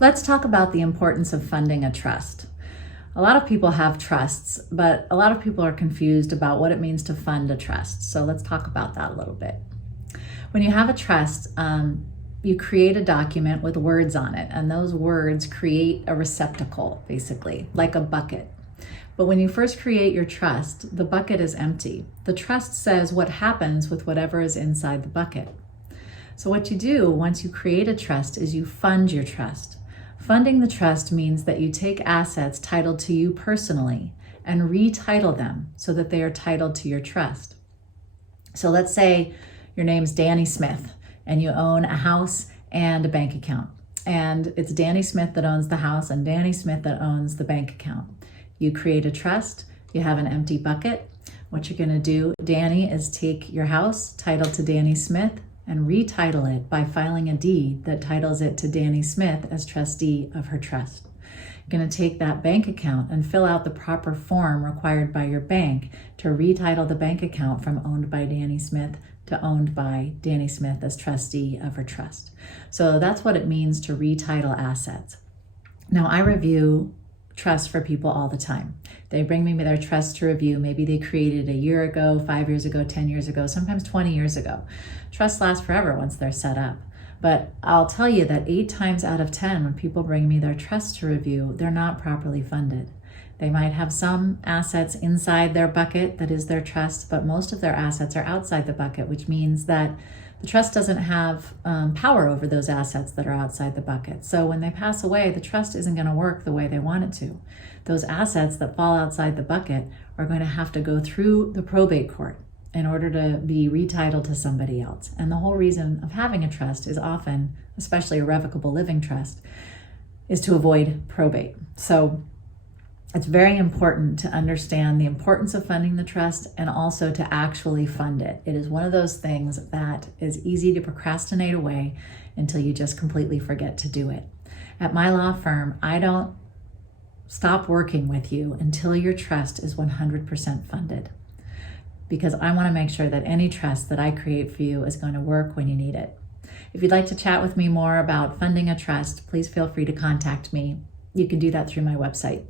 Let's talk about the importance of funding a trust. A lot of people have trusts, but a lot of people are confused about what it means to fund a trust. So let's talk about that a little bit. When you have a trust, you create a document with words on it, and those words create a receptacle, basically, like a bucket. But when you first create your trust, the bucket is empty. The trust says what happens with whatever is inside the bucket. So what you do once you create a trust is you fund your trust. Funding the trust means that you take assets titled to you personally and retitle them so that they are titled to your trust. So let's say your name's Danny Smith and you own a house and a bank account. And it's Danny Smith that owns the house and Danny Smith that owns the bank account. You create a trust, you have an empty bucket. What you're gonna do, Danny, is take your house titled to Danny Smith and retitle it by filing a deed that titles it to Danny Smith as trustee of her trust. You're going to take that bank account and fill out the proper form required by your bank to retitle the bank account from owned by Danny Smith to owned by Danny Smith as trustee of her trust. So that's what it means to retitle assets. Now, I review trusts for people all the time. They bring me their trust to review. Maybe they created a year ago, 5 years ago, 10 years ago, sometimes 20 years ago. Trusts last forever once they're set up. But I'll tell you that 8 times out of 10, when people bring me their trust to review, they're not properly funded. They might have some assets inside their bucket that is their trust, but most of their assets are outside the bucket, which means that the trust doesn't have power over those assets that are outside the bucket. So when they pass away, the trust isn't going to work the way they want it to. Those assets that fall outside the bucket are going to have to go through the probate court in order to be retitled to somebody else. And the whole reason of having a trust is often, especially a revocable living trust, is to avoid probate. So it's very important to understand the importance of funding the trust and also to actually fund it. It is one of those things that is easy to procrastinate away until you just completely forget to do it. At my law firm, I don't stop working with you until your trust is 100% funded, because I want to make sure that any trust that I create for you is going to work when you need it. If you'd like to chat with me more about funding a trust, please feel free to contact me. You can do that through my website.